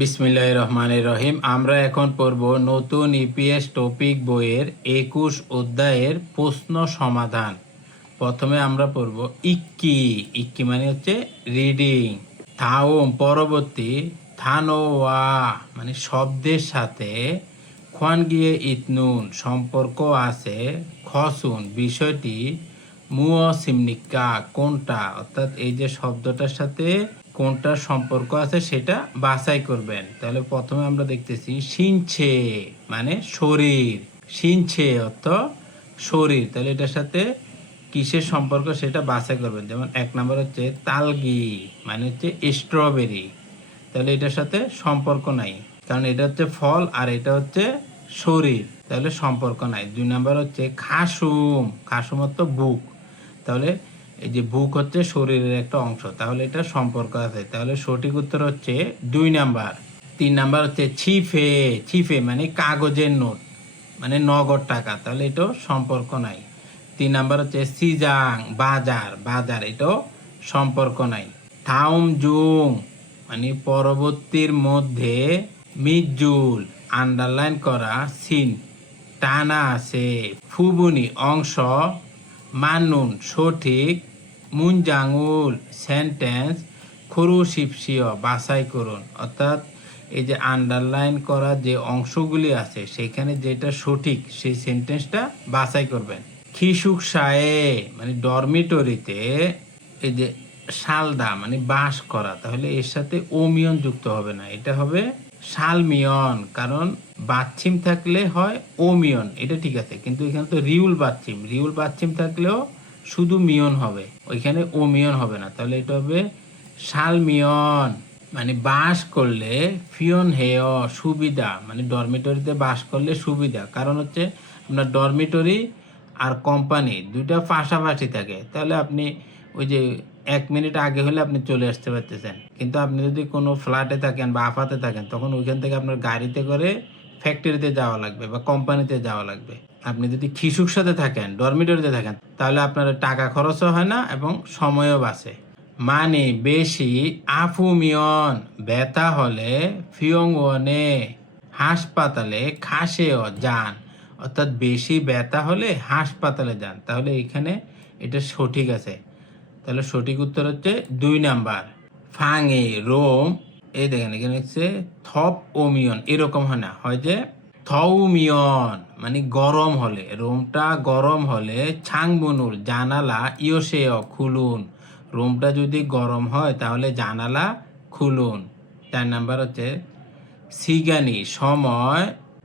বিসমিল্লাহ রহমান রহিম। আমরা এখন পড়ব নতুন ইপিএস টপিক বইয়ের একুশ অধ্যায়ের প্রশ্ন সমাধান। প্রথমে আমরা পড়ব ইক্কি। ইক্কি মানে হচ্ছে রিডিং থাওম, পরবর্তী, থানোয়া মানে শব্দের সাথে খোয়ান গিয়ে ইতনুন, সম্পর্ক আছে খসুন, বিষয়টি মুয় সিমনিকা কোনটা? অর্থাৎ এই যে শব্দটার সাথে কোনটা সম্পর্ক আছে সেটা বাছাই করবেন। তাহলে প্রথমে আমরা দেখতেছি সিনছে মানে শরীর। সিনছে অর্থ শরীর। তাহলে এটার সাথে কিসের সম্পর্ক সেটা বাছাই করবেন। যেমন এক নম্বর হচ্ছে তালগি মানে হচ্ছে স্ট্রবেরি তাহলে এটার সাথে সম্পর্ক নাই, কারণ এটা হচ্ছে ফল আর এটা হচ্ছে শরীর। তাহলে সম্পর্ক নাই। দুই নাম্বার হচ্ছে খাসুম খাসুম অর্থ বুক। তাহলে এই যে বুক হচ্ছে শরীরের একটা অংশ, তাহলে এটা সম্পর্ক আছে। তাহলে সঠিক উত্তর হচ্ছে দুই নাম্বার। তিন নাম্বার হচ্ছে ছিফে ছিফে মানে কাগজের নোট মানে নগদ টাকা, তাহলে এটাও সম্পর্ক নাই। তিন নাম্বার হচ্ছে সিজাং, বাজার বাজার, এটাও সম্পর্ক নাই। থাউম জুং মানে পরবর্তীর মধ্যে মিজুল আন্ডারলাইন করা, সিন, টানা আছে, ফুবুনি, অংশ মানুন সঠিক মুনজাঙ্গুল সেন্টেন্স খুরু শিপসিও বাছাই করুন। অর্থাৎ এই যে আন্ডারলাইন করা যে অংশগুলি আছে, সেখানে যেটা সঠিক, সেই সেন্টেন্সটা বাছাই করবেন। খিসুক সায়ে মানে ডরমিটরিতে এই যে শালদা মানে বাস করা, তাহলে এর সাথে ওমিয়ন যুক্ত হবে না। এটা হবে শালমিয়ন কারণ বাচ্ছিম থাকলে হয় ওমিয়ন, এটা ঠিক আছে, কিন্তু এখানে তো রিউল বাচ্ছিম রিউল বাচ্ছিম থাকলেও শুধু মিয়ন হবে, ওইখানে ওমিয়ন হবে না, তাহলে এটা হবে শালমিয়ন মানে বাস করলে ফিয়ন হেয়, সুবিধা মানে ডরমিটরিতে বাস করলে সুবিধা, কারণ হচ্ছে আপনার ডরমিটরি আর কোম্পানি দুইটা পাশাপাশি থাকে, তাহলে আপনি ওই যে এক মিনিট আগে হলে আপনি চলে আসতে পারতেছেন। কিন্তু আপনি যদি কোনো ফ্ল্যাটে থাকেন বা আফাতে থাকেন, তখন ওইখান থেকে আপনার গাড়িতে করে ফ্যাক্টরিতে যাওয়া লাগবে বা কোম্পানিতে যাওয়া লাগবে। আপনি যদি খিসুক সাথে থাকেন ডরমিটরিতে থাকেন, তাহলে আপনার টাকা খরচও হয় না এবং সময়ও বাঁচে। মানে বেশি আফুমিয়ন, ব্যথা হলে ফিয়ংওনে হাসপাতালে খাসেও যান। অর্থাৎ বেশি ব্যথা হলে হাসপাতালে যান। তাহলে এখানে এটা সঠিক আছে। তাহলে সঠিক উত্তর হচ্ছে দুই নাম্বার। ফাঙে, রোম। এই দেখেন, এখানে হচ্ছে থপ ওমিয়ন, এরকম হয় না, হয় যে থৌমিয়ন মানে গরম হলে। রোমটা গরম হলে ছাংবনুর, জানালা ইয়োসেয়, খুলুন। রোমটা যদি গরম হয়, তাহলে জানালা খুলুন। চার নাম্বার হচ্ছে সিগানি, সময়।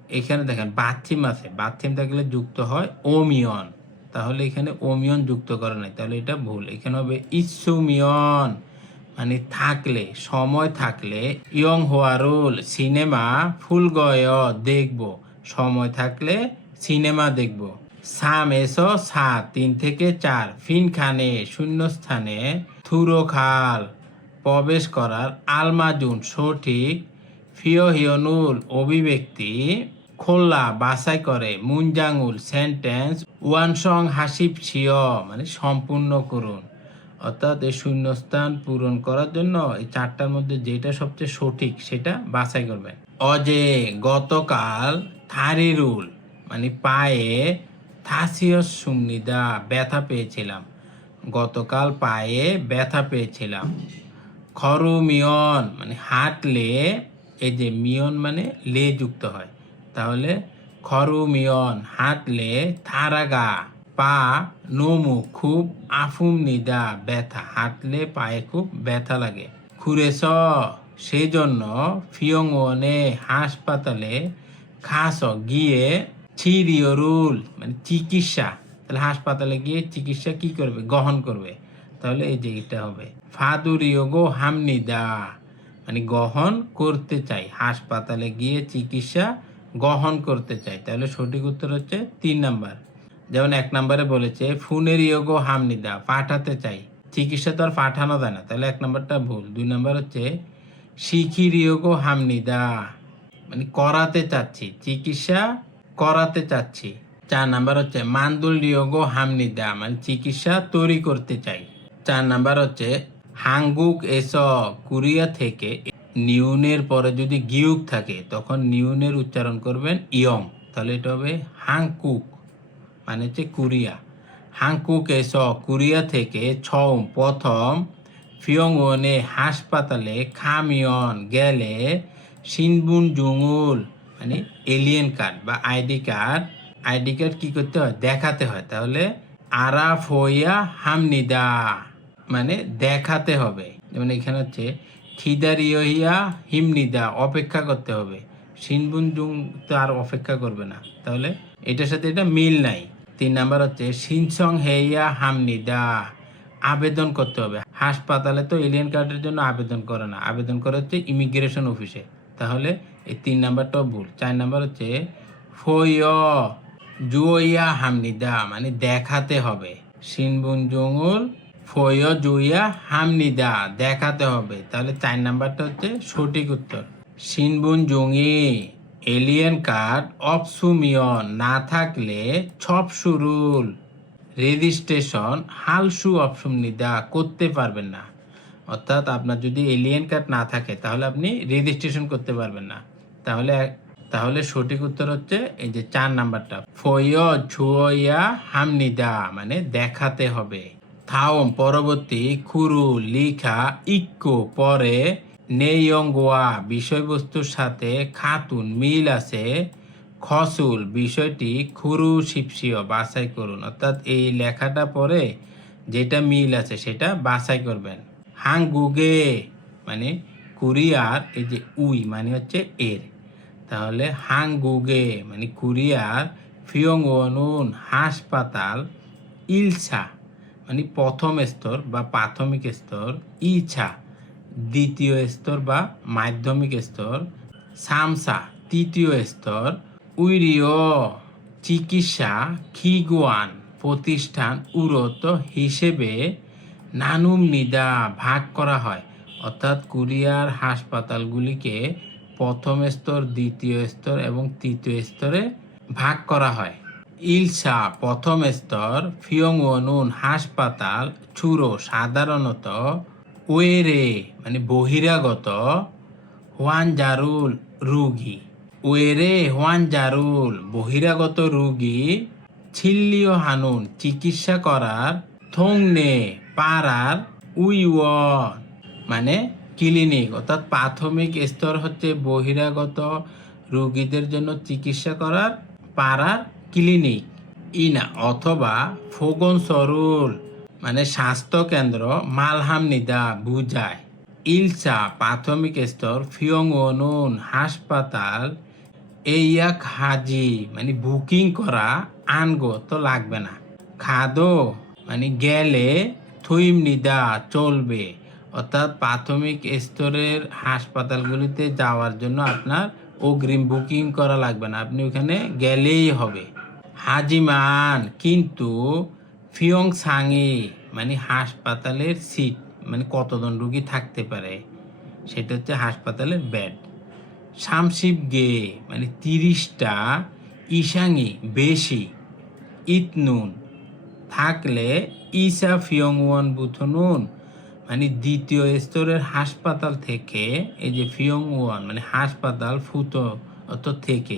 এখানে দেখেন বাথিম আছে। বাথিম থাকলে যুক্ত হয় ওমিয়ন। তাহলে এখানে ওমিয়ন যুক্ত করা নাই। তাহলে এটা ভুল। এখানে হবে ইসুমিয়ন মানে থাকলে, সময় থাকলে। ইয়ং হোয়ারুল সিনেমা ফুলগয় দেখব। সময় থাকলে সিনেমা দেখব। সাম এসো সাত, তিন থেকে চার, ফিনখানে, শূন্যস্থানে থুরো খাল প্রবেশ করার আলমাজুন, সঠিক ফিওহিয়নুল অভিব্যক্তি। খোল্লা বাছাই করে মুনজাঙ্গুল সেন্টেন্স ওয়ানসং, হাসিব ছিয় মানে সম্পূর্ণ করুন। অর্থাৎ এই শূন্যস্থান পূরণ করার জন্য এই চারটার মধ্যে যেটা সবচেয়ে সঠিক, সেটা বাছাই করবেন। অজে গতকাল থারিরুল মানে পায়ে থাসিয়স সুমনিদা ব্যথা পেয়েছিলাম। গতকাল পায়ে ব্যথা পেয়েছিলাম। খরু মিয়ন মানে হাঁটলে, এই যে মিয়ন মানে লে যুক্ত হয়। তাহলে খরুমিয়ন হাঁটলে থারাগা, পা নোমু, খুব আফুম নিদা, ব্যথা হাঁটলে পায়ে খুব ব্যথা লাগে। খুরেস সেই জন্য ফিয়ংওনে হাসপাতালে খাস, গিয়ে চিরিয়রুল মানে চিকিৎসা। তাহলে হাসপাতালে গিয়ে চিকিৎসা কি করবে? গ্রহণ করবে। তাহলে এই যে এটা হবে। ফাদুরিয়োগো হামনিদা মানে গ্রহণ করতে চাই। হাসপাতালে গিয়ে চিকিৎসা গ্রহণ করতে চাই তাহলে সঠিক উত্তর হচ্ছে তিন নাম্বার। যেমন এক নম্বরে বলেছে, ফুনের ইয়োগো হামনিদা, পাঠাতে চাই। চিকিৎসা তো আর পাঠানো যায় না। তাহলে এক নম্বরটা ভুল। দুই নম্বর হচ্ছে, শিখির ইয়োগো হামনিদা মানে করাতে চাচ্ছি, চিকিৎসা করাতে চাচ্ছি। চার নাম্বার হচ্ছে, মান্দুল ইয়োগো হামনিদা মানে চিকিৎসা তৈরি করতে চাই। চার নাম্বার হচ্ছে, হাঙ্গুক এস কুরিয়া থেকে নিউনের পরে যদি গিউক থাকে, তখন নিউনের উচ্চারণ করবেন ইয়ং। তাহলে এটা হবে হাংকুক মানে হচ্ছে কোরিয়া। হাংকুক এস কোরিয়া থেকে ছম, প্রথম ফিয়ংওনে হাসপাতালে খামিয়ন গেলে সিনবুন জুঙুল মানে এলিয়েন কার্ড বা আইডি কার্ড। আইডি কার্ড কি করতে হয়? দেখাতে হয়। তাহলে আরাফ হইয়া হামনিদা মানে দেখাতে হবে। যেমন এখানে হচ্ছে খিদারিয়া হিমনিদা, অপেক্ষা করতে হবে। সিনবুন জুং তো আর অপেক্ষা করবে না। তাহলে এটার সাথে এটা মিল নাই। তিন নাম্বার হচ্ছে, সিনসং হেইয়া হামনিদা, আবেদন করতে হবে। হাসপাতালে তো এলিয়েন কার্ডের জন্য আবেদন করে না। আবেদন করে হচ্ছে ইমিগ্রেশন অফিসে। তাহলে এই তিন নাম্বারটাও ভুল। চার নাম্বার হচ্ছে ফয় জুইয়া হামনিদা মানে দেখাতে হবে। সিনবুন জঙ্গল ফয় জুইয়া হামনিদা, দেখাতে হবে। তাহলে চার নাম্বারটা হচ্ছে সঠিক উত্তর। সিনবুন জঙ্গি এলিয়েন কার্ড অপসুমিয়ন না থাকলে ছপ সুরুল। রেজিস্ট্রেশন হালসু অপশন নিদা করতে পারবেন না। অর্থাৎ আপনার যদি এলিয়েন কার্ড না থাকে, তাহলে আপনি রেজিস্ট্রেশন করতে পারবেন না। তাহলে তাহলে সঠিক উত্তর হচ্ছে এই যে চার নাম্বারটা। ফয় ছুয়া হামনিদা মানে দেখাতে হবে। থাওম পরবর্তী খুরু, লিখা, ইক্কো, পরে নেয়ঙ্গোয়া বিষয়বস্তুর সাথে খাতুন মিল আছে। খসুল বিষয়টি খুরু শিপসিও বাছাই করুন। অর্থাৎ এই লেখাটা পরে যেটা মিল আছে সেটা বাছাই করবেন। হাঙ্গুগে মানে কুরিয়ার, এই যে উই মানে হচ্ছে এর। তাহলে হাঙ্গুগে মানে কুরিয়ার ফিয়ংওনুন হাসপাতাল, ইলসা। মানে প্রথম স্তর বা প্রাথমিক স্তর ইছা দ্বিতীয় স্তর বা মাধ্যমিক স্তর, সামসা, তৃতীয় স্তর উইরিও চিকিৎসা, খিগুয়ান, প্রতিষ্ঠান উরত হিসেবে নানুম নিদা ভাগ করা হয়। অর্থাৎ কুরিয়ার হাসপাতালগুলিকে প্রথম স্তর, দ্বিতীয় স্তর এবং তৃতীয় স্তরে ভাগ করা হয়। ইলসা প্রথম স্তর ফিয়ং ফিয়ংওনুন হাসপাতাল, চুরো সাধারণত ওয়েরে মানে বহিরাগত, হোয়ানজারুল রুগী। ওয়েরে, হোয়ানজারুল, বহিরাগত রুগী ছিল্লিও হানুন চিকিৎসা করার, থংনে, পাড়ার, উইওয়ন মানে ক্লিনিক, অর্থাৎ প্রাথমিক স্তর হচ্ছে বহিরাগত রোগীদের জন্য চিকিৎসা করার, পাড়ার ক্লিনিক, ইনা, অথবা ফোগন সরুল মানে স্বাস্থ্য কেন্দ্র মালহাম নিদা বুঝায় ইলসা প্রাথমিক স্তর ফিয়ংওনুন হাসপাতাল, এইয়াক হাজি মানে বুকিং করা আনগো তো লাগবে না। খাদো মানে গেলে থুইম নিদা চলবে, অর্থাৎ প্রাথমিক স্তরের হাসপাতালগুলিতে যাওয়ার জন্য আপনার অগ্রিম বুকিং করা লাগবে না। আপনি ওখানে গেলেই হবে। হাজিমান, কিন্তু ফিয়ং সাঙি মানে হাসপাতালের সিট মানে কতজন রুগী থাকতে পারে, সেটা হচ্ছে হাসপাতালের বেড। শামশিব গে মানে তিরিশটা ইসাঙি বেশি, ইতনুন, থাকলে ইসা ফিয়ংওয়ান বুথনুন মানে দ্বিতীয় স্তরের হাসপাতাল থেকে, এই যে ফিয়ংওয়ান মানে হাসপাতাল ফুতো অত থেকে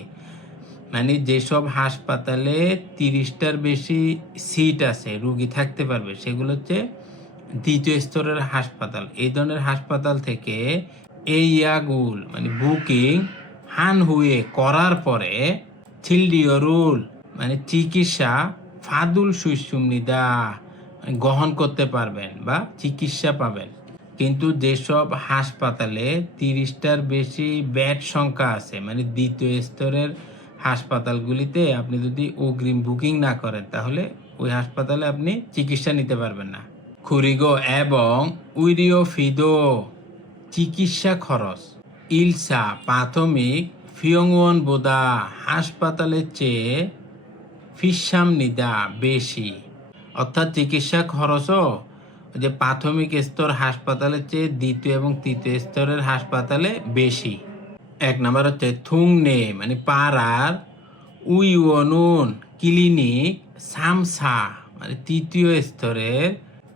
মানে যেসব হাসপাতালে তিরিশটার বেশি সিট আছে, রুগী থাকতে পারবে, সেগুলো হচ্ছে দ্বিতীয় স্তরের হাসপাতাল। এই ধরনের হাসপাতাল থেকে এই ইয়াগুল মানে বুকিং হান হুয়ে করার পরে ছিলডিওরুল মানে চিকিৎসা ফাদুল সুইসুমনিদা মানে গ্রহণ করতে পারবেন বা চিকিৎসা পাবেন। কিন্তু যেসব হাসপাতালে তিরিশটার বেশি বেড সংখ্যা আছে মানে দ্বিতীয় স্তরের হাসপাতালগুলিতে আপনি যদি অগ্রিম বুকিং না করেন, তাহলে ওই হাসপাতালে আপনি চিকিৎসা নিতে পারবেন না। খুরিগো এবং উইরিও ফিদো চিকিৎসা খরচ। ইলসা প্রাথমিক ফিয়ংওয়ান বোদা হাসপাতালের চেয়ে ফিসাম নিদা বেশি। অর্থাৎ চিকিৎসা খরচও যে প্রাথমিক স্তর হাসপাতালের চেয়ে দ্বিতীয় এবং তৃতীয় স্তরের হাসপাতালে বেশি। এক নাম্বার হচ্ছে থুংনে মানে পাড়ার উইওনুন, ক্লিনিক, সামসা মানে তৃতীয় স্তরের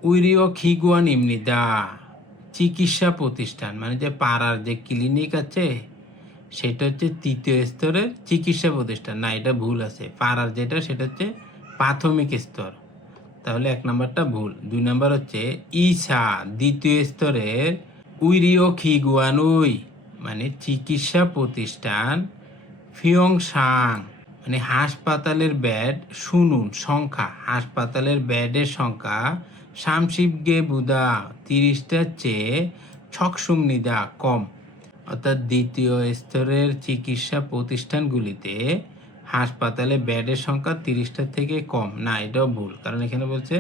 উইরিও খিগুয়ান ইমনিদা, চিকিৎসা প্রতিষ্ঠান মানে যে পাড়ার যে ক্লিনিক আছে, সেটা হচ্ছে তৃতীয় স্তরের চিকিৎসা প্রতিষ্ঠান। না, এটা ভুল আছে। পাড়ার যেটা, সেটা হচ্ছে প্রাথমিক স্তর। তাহলে এক নাম্বারটা ভুল। দুই নাম্বার হচ্ছে ইসা দ্বিতীয় স্তরের উইরিও খিগুয়ানুই মানে চিকিৎসা প্রতিষ্ঠান ফিয়ং সাং মানে হাসপাতালের বেড, শুনুন, সংখ্যা, হাসপাতালের বেডের সংখ্যা শামশিবগে বুদা তিরিশটার চেয়ে ছকসুম নিদা, কম। অর্থাৎ দ্বিতীয় স্তরের চিকিৎসা প্রতিষ্ঠানগুলিতে হাসপাতালে বেডের সংখ্যা তিরিশটার থেকে কম। না, এটাও ভুল, কারণ এখানে বলছে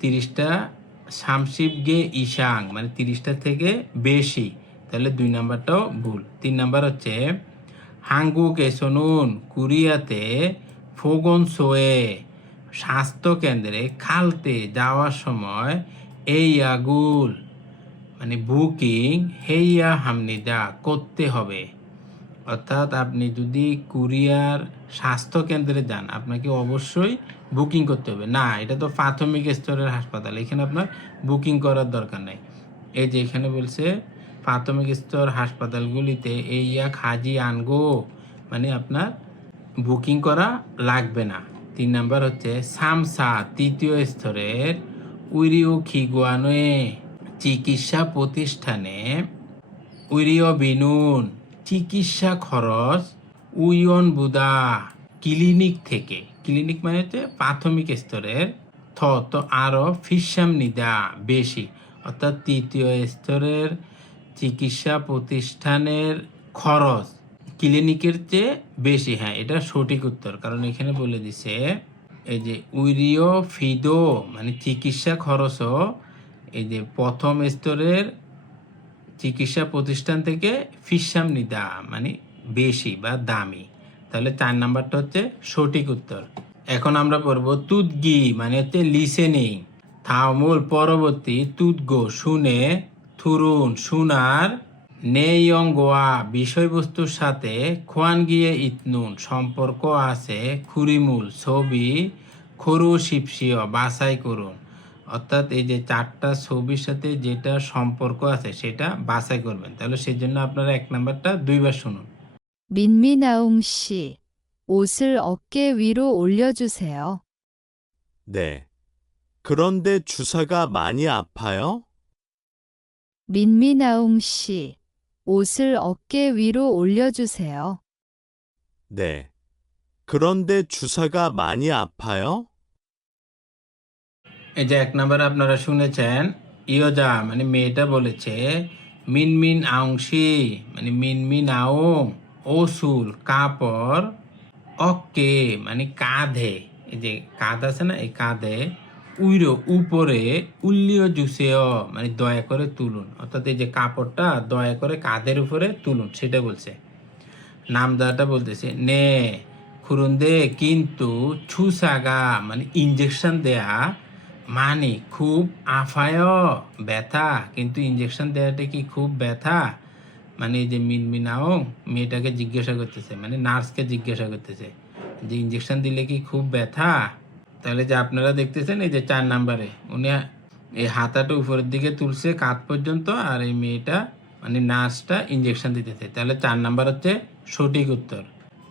তিরিশটা শামশিবগে ইশাং মানে তিরিশটা থেকে বেশি। তাহলে দুই নাম্বারটাও ভুল। তিন নাম্বার হচ্ছে হাঙ্গুক এসনুন কুরিয়াতে ফোগন সোয়ে, স্বাস্থ্য কেন্দ্রে খালতে যাওয়ার সময় এই আগুল মানে বুকিং, হেইয়া হামনিদা করতে হবে। অর্থাৎ আপনি যদি কুরিয়ার স্বাস্থ্য কেন্দ্রে যান, আপনাকে অবশ্যই বুকিং করতে হবে। না, এটা তো প্রাথমিক স্তরের হাসপাতাল, এখানে আপনার বুকিং করার দরকার নেই। এই যে এখানে বলছে প্রাথমিক স্তর হাসপাতালগুলিতে এই এক হাজি আনগো মানে আপনার বুকিং করা লাগবে না। তিন নাম্বার হচ্ছে সামসা, তৃতীয় স্তরের উইরিও খিগুয়ানোয়ে চিকিৎসা প্রতিষ্ঠানে উইরিও বিনুন চিকিৎসা খরচ উইয়ন বুদা ক্লিনিক থেকে। ক্লিনিক মানে হচ্ছে প্রাথমিক স্তরের থ, তো আরও ফিসাম নিদা বেশি। অর্থাৎ তৃতীয় স্তরের চিকিৎসা প্রতিষ্ঠানের খরচ ক্লিনিকের চেয়ে বেশি। হ্যাঁ এটা সঠিক উত্তর। কারণ এখানে বলে দিছে, এই যে উইরিও ফিদো মানে চিকিৎসা খরচও এই যে প্রথম স্তরের চিকিৎসা প্রতিষ্ঠান থেকে ফিসাম নিদা মানে বেশি বা দামি। তাহলে চার নাম্বারটা হচ্ছে সঠিক উত্তর। এখন আমরা পড়ব তুদগি মানে হচ্ছে লিসেনিং থামুল পরবর্তী তুদগো শুনে থুরুন শুনার নেইয়ং গোয়া বিষয়বস্তুর সাথে খোয়ান গিয়ে ইতনুন সম্পর্ক আছে খুরিমুল ছবি খরু শিপসিও বাছাই করুন অর্থাৎ এই যে চারটা ছবির সাথে যেটা সম্পর্ক আছে সেটা বাছাই করবেন তাহলে সেই জন্য আপনারা এক নাম্বারটা দুইবার শুনুন 민미나웅 씨, 옷을 어깨 위로 올려주세요. 네. 그런데 주사가 많이 아파요? 민미나웅 씨, 옷을 어깨 위로 올려주세요. 네. 그런데 주사가 많이 아파요? এই যে এক নাম্বার আপনারা শুনেছেন ইয়োজা মানে মেয়েটা বলেছে মিনমিন আংশি মানে মিনমিন আওং ওসুল কাপড় অকে মানে কাঁধে এই যে কাঁধ আছে না এই কাঁধে উইরো, উপরে উল্লিও জুসেও মানে দয়া করে তুলুন। অর্থাৎ এই যে কাপড়টা দয়া করে কাঁধের উপরে তুলুন, সেটা বলছে। নামদাটা বলতেছে, নে, খুরুন্দে, কিন্তু ছুসাগা মানে ইঞ্জেকশন দেয়া মানে খুব আফায়, ব্যথা। কিন্তু ইঞ্জেকশন দেওয়াটা কি খুব ব্যথা? মানে এই যে মিনমিনাও মেয়েটাকে জিজ্ঞাসা করতেছে মানে নার্সকে জিজ্ঞাসা করতেছে, যে ইঞ্জেকশন দিলে কি খুব ব্যথা? তাহলে যে আপনারা দেখতেছেন এই যে চার নাম্বারে উনি এই হাতাটা উপরের দিকে তুলছে কাত পর্যন্ত আর এই মেয়েটা মানে নার্সটা ইঞ্জেকশন দিতেছে তাহলে চার নাম্বার হচ্ছে সঠিক উত্তর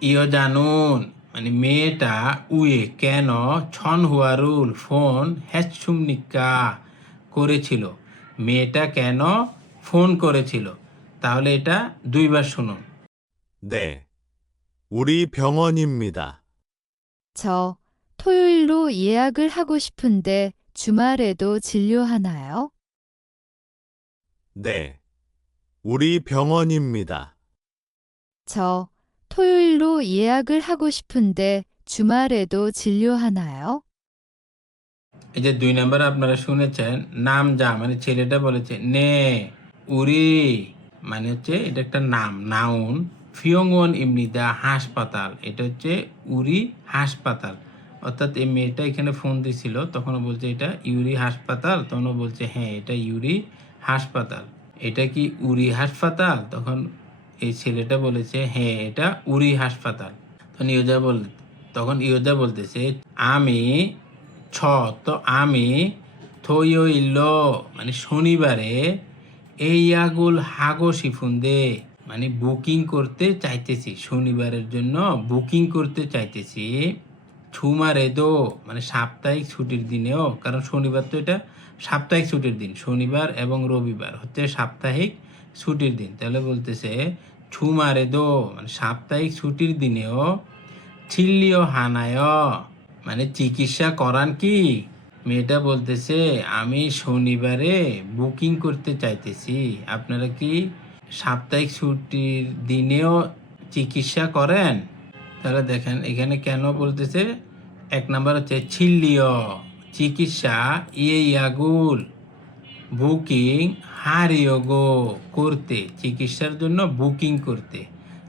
ইয় জানুন মানে মেয়েটা উয়ে কেন ছন হুয়ারুল ফোন হ্যাচুমনিকা করেছিল মেয়েটা কেন ফোন করেছিল তাহলে এটা দুইবার শুনুন 네. 우리 병원입니다. 저 토요일로 예약을 하고 싶은데 주말에도 진료하나요? 네. 우리 병원입니다. 저 토요일로 예약을 하고 싶은데 주말에도 진료하나요? এই যে দুই নাম্বার আপনারা শুনেছেন নাম যা মানে ছেলেটা বলেছে নে উরি মানে হচ্ছে এটা একটা নাম নাউন ফিয়ংওন ইমনিদা হাসপাতাল এটা হচ্ছে উরি হাসপাতাল অর্থাৎ এই মেয়েটা এখানে ফোন দিছিল তখন বলছে, এটা ইউরি হাসপাতাল? তখন বলছে হ্যাঁ এটা ইউরি হাসপাতাল। এটা কি উরি হাসপাতাল? তখন এই ছেলেটা বলেছে হ্যাঁ এটা উরি হাসপাতাল। তখন ইয়োজা বল, তখন ইয়োজা বলতেছে, আমি ছ, তো আমি থইল মানে শনিবারে এই আগুল হাগো শিফুন্দে মানে বুকিং করতে চাইতেছি, শনিবারের জন্য বুকিং করতে চাইতেছি। ছুমারে দো মানে সাপ্তাহিক ছুটির দিনেও কারণ শনিবার তো এটা সাপ্তাহিক ছুটির দিন, শনিবার এবং রবিবার হচ্ছে সাপ্তাহিক ছুটির দিন। তাহলে বলতেছে, ছুমারে দো মানে সাপ্তাহিক ছুটির দিনেও ছিল্লিও হানায় মানে চিকিৎসা করান কি? মেয়েটা বলতেছে, আমি শনিবারে বুকিং করতে চাইতেছি, আপনারা কি সাপ্তাহিক ছুটির দিনেও চিকিৎসা করেন? তাহলে দেখেন, এখানে কেন বলতেছে? এক নাম্বার হচ্ছে ছিল্লিও চিকিৎসা ইয়ে ইয়াগুল, বুকিং হারিও গো, করতে, চিকিৎসার জন্য বুকিং করতে।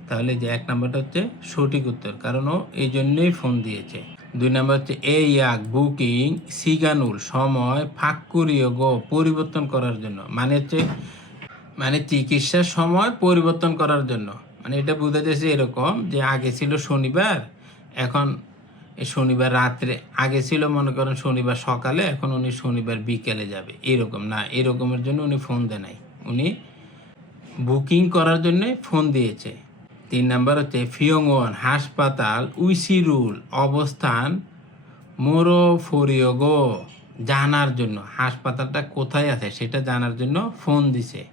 তাহলে যে এক নাম্বারটা হচ্ছে সঠিক উত্তর, কারণ ও এই জন্যই ফোন দিয়েছে। দুই নাম্বার হচ্ছে এই ইয়াক বুকিং, সিগানুল, সময় ফাঁকুরিও গো, পরিবর্তন করার জন্য। মানে হচ্ছে মানে চিকিৎসার সময় পরিবর্তন করার জন্য। মানে এটা বোঝা যাচ্ছে এরকম যে আগে ছিল শনিবার, এখন শনিবার রাত্রে, আগে ছিল মনে করেন শনিবার সকালে, এখন উনি শনিবার বিকেলে যাবে। এরকম না, এরকমের জন্য উনি ফোন দেয় নাই। উনি বুকিং করার জন্য ফোন দিয়েছে। তিন নাম্বার হচ্ছে, ফিয়ংওয়ান, হাসপাতাল, উইসিরুল, অবস্থান মোরো মোরোফোরিওগো জানার জন্য। হাসপাতালটা কোথায় আছে সেটা জানার জন্য ফোন দিছে।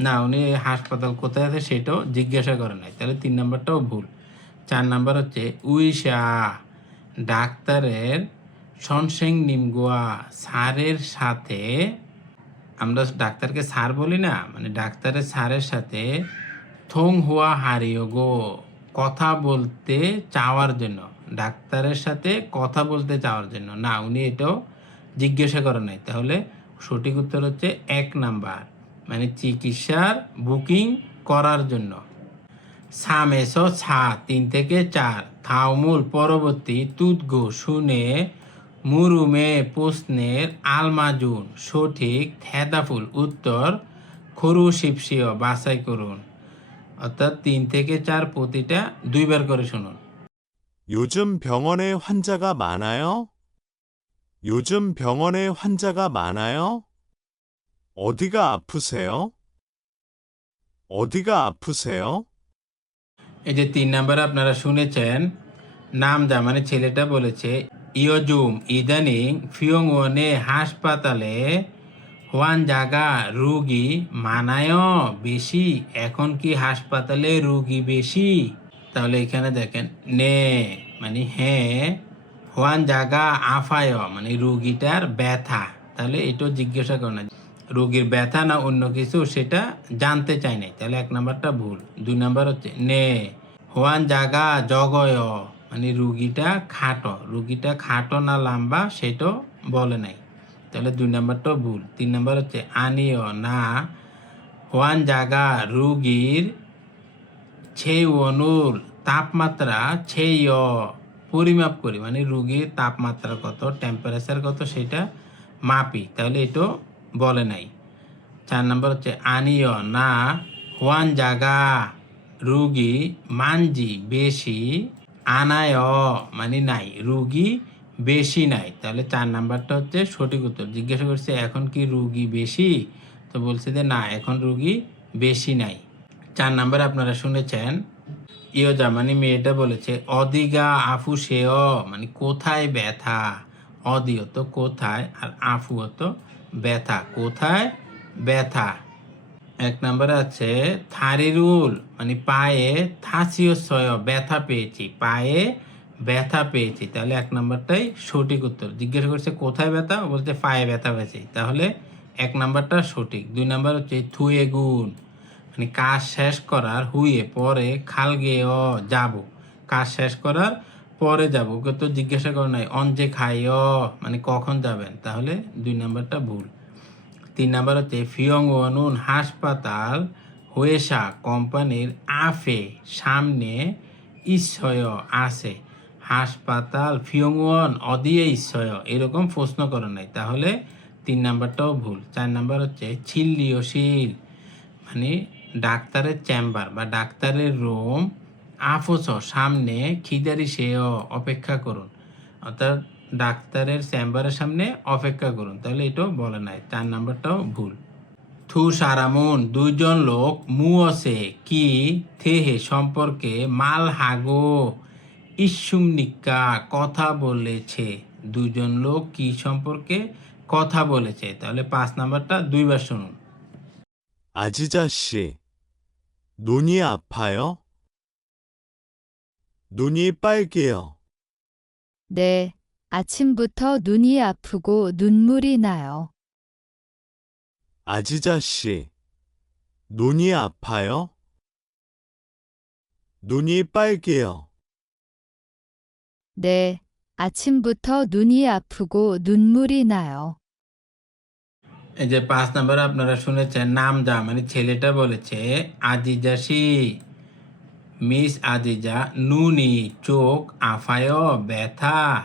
না, উনি হাসপাতাল কোথায় আছে সেটাও জিজ্ঞাসা করে নাই। তাহলে তিন নাম্বারটাও ভুল। চার নাম্বার হচ্ছে, উইশা, ডাক্তারের সনসেং নিমগোয়া স্যারের সাথে, আমরা ডাক্তারকে স্যার বলি না মানে ডাক্তারের স্যারের সাথে থং হুয়া হারিও গো, কথা বলতে চাওয়ার জন্য, ডাক্তারের সাথে কথা বলতে চাওয়ার জন্য। না, উনি এটাও জিজ্ঞাসা করেন নাই। তাহলে সঠিক উত্তর হচ্ছে এক নাম্বার। মানে চিকিৎসার বুকিং করার জন্য সামেশো ছা তিন থেকে চার থাউমুল পরবর্তী তুদগো শুনে মুরুমে প্রশ্নের আলমাজুন সঠিক থেদাফুল উত্তর খরু শিপসিও বাছাই করুন অর্থাৎ তিন থেকে চার প্রতিটা দুইবার করে শুনুন 요즘 병원에 환자가 많아요? 요즘 병원에 환자가 많아요? 어디가 아프세요? 어디가 아프세요? এই যে তিন নাম্বার আপনারা শুনেছেন নাম যা মানে ছেলেটা বলেছে ইয়জুম ইদানিং ফিয়ংওনে হাসপাতালে হোয়ান জাগা রুগী মানায় বেশি এখন কি হাসপাতালে রুগী বেশি তাহলে এখানে দেখেন নে মানে হ্যাঁ হোয়ান জাগা আফায় মানে রুগীটার ব্যথা তাহলে এটাও জিজ্ঞাসা করে না রোগীর ব্যথা না অন্য কিছু, সেটা জানতে চাই নাই। তাহলে এক নাম্বারটা ভুল। দুই নাম্বার হচ্ছে, নে, হোয়ান জাগা জগয় মানে রুগীটা খাটো। রুগীটা খাটো না লম্বা সেটাও বলে নাই। তাহলে দুই নাম্বারটাও ভুল। তিন নাম্বার হচ্ছে, আনিও না, হোয়ান জাগা রুগীর ছেই অনুর তাপমাত্রা ছেই পরিমাপ করি। মানে রুগীর তাপমাত্রা কত টেম্পারেচার কত, সেটা মাপি। তাহলে এটাও বলে নাই। চার নম্বর হচ্ছে, আনিও না হোয়ান জাগা, রুগী মানজি বেশি আনায় মানে নাই, রুগী বেশি নাই। তাহলে চার নাম্বারটা হচ্ছে সঠিক উত্তর। জিজ্ঞাসা করছে, এখন কি রুগী বেশি? তো বলছে যে, না, এখন রুগী বেশি নাই। চার নাম্বার আপনারা শুনেছেন ইয়োজা মানে মেয়েটা বলেছে, অদিগা আফু সেয় মানে কোথায় ব্যথা? অদি তো কোথায় আর আফু তো ব্যথা। কোথায়? ব্যথা। এক নম্বরে আছে থারিরুল মানে পায়ে থাসিও সয় ব্যথা পেয়েছি, পায়ে ব্যথা পেয়েছি। তাহলে এক নম্বরটাই সঠিক উত্তর। জিজ্ঞাসা করছে, কোথায় ব্যথা? বলছে, পায়ে ব্যথা পেয়েছি। তাহলে এক নাম্বারটা সঠিক। দুই নাম্বার হচ্ছে থুয়ে গুণ মানে কাজ শেষ করার হুয়ে পরে খাল গিয়ে, অ, যাব। কাজ শেষ করার পরে যাব। ওকে তো জিজ্ঞাসা করে নাই অঞ্জে খাই অ মানে কখন যাবেন? তাহলে দুই নাম্বারটা ভুল। তিন নাম্বার হচ্ছে ফিয়ং ওয়ানুন হাসপাতাল হোয়েসা কোম্পানির আফে সামনে ঈশ্বয় আছে। হাসপাতাল ফিয়ংওয়ান অদিয়ে ঈশ্বয়, এরকম প্রশ্ন করে নাই। তাহলে তিন নাম্বারটাও ভুল। চার নাম্বার হচ্ছে, ছিল্লিয়শীল মানে ডাক্তারের চেম্বার বা ডাক্তারের রুম আফস সামনে খিদারি সেও অপেক্ষা করুন। অর্থাৎ ডাক্তারের চেম্বারের সামনে অপেক্ষা করুন। তাহলে এটাও বলে নাই, চার নাম্বারটাও ভুল। থু সারামুন, দুইজন লোক মুসে কি থেহে সম্পর্কে মাল হাগো। ইসুমনিকা কথা বলেছে। দুজন লোক কি সম্পর্কে কথা বলেছে? তাহলে পাঁচ নাম্বারটা দুইবার শুনুন। আজিজা সে, দুনিয়া ফায় 눈이 아파요? 눈이 빨개요. 네, 아침부터 눈이 아프고 눈물이 나요. 아지자 씨, 눈이 아파요? 눈이 빨개요. 네, 아침부터 눈이 아프고 눈물이 나요. এই যে পাঁচ নাম্বার আপনারা শুনেছেন নাম যা মানে ছেলেটা বলেছে আজিজাসি মিস আজিজা নুনি, চোখ আফায় ব্যথা।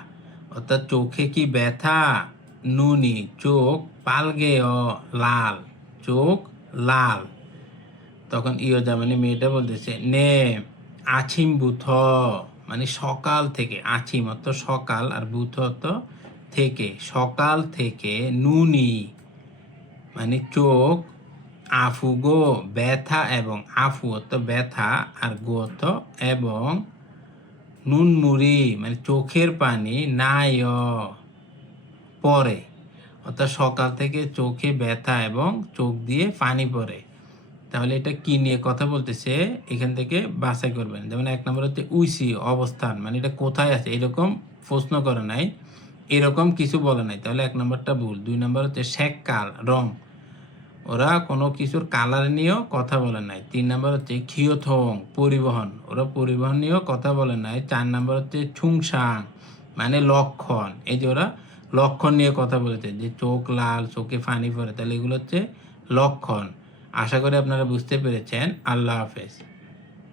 অর্থাৎ চোখে কি ব্যথা? নুনি, চোখ পালগে লাল, চোখ লাল। তখন ইয়োজা মানে মেয়েটা বলতেছে, নে, আছিম বুথ। মানে সকাল থেকে, আছিম অর্থ সকাল আর বুথ অর্থ থেকে, সকাল থেকে নুনি মানে চোখ আফু গো ব্যথা এবং আফু অর্থ ব্যথা আর গো অর্থ এবং নুনমুড়ি মানে চোখের পানি নাই পরে। অর্থাৎ সকাল থেকে চোখে ব্যথা এবং চোখ দিয়ে পানি পড়ে। তাহলে এটা কি নিয়ে কথা বলতেছে? এখান থেকে বাছাই করবেন। যেমন এক নম্বর হচ্ছে উইসি, অবস্থান মানে এটা কোথায় আছে? এরকম প্রশ্ন করে নাই। এরকম কিছু বলে নাই। তাহলে এক নম্বরটা ভুল। দুই নম্বর হচ্ছে শেক কাল রং। ওরা কোনো কিছুর কালার নিয়েও কথা বলে নাই। তিন নম্বর হচ্ছে খিওথং পরিবহন। ওরা পরিবহন নিয়েও কথা বলে নাই। চার নম্বর হচ্ছে ছুংসাং মানে লক্ষণ। এই যে ওরা লক্ষণ নিয়ে কথা বলেছে, যে চোখ লাল, চোখে ফানি পড়ে, তাহলে এগুলো হচ্ছে লক্ষণ। আশা করি আপনারা বুঝতে পেরেছেন। আল্লাহ হাফেজ।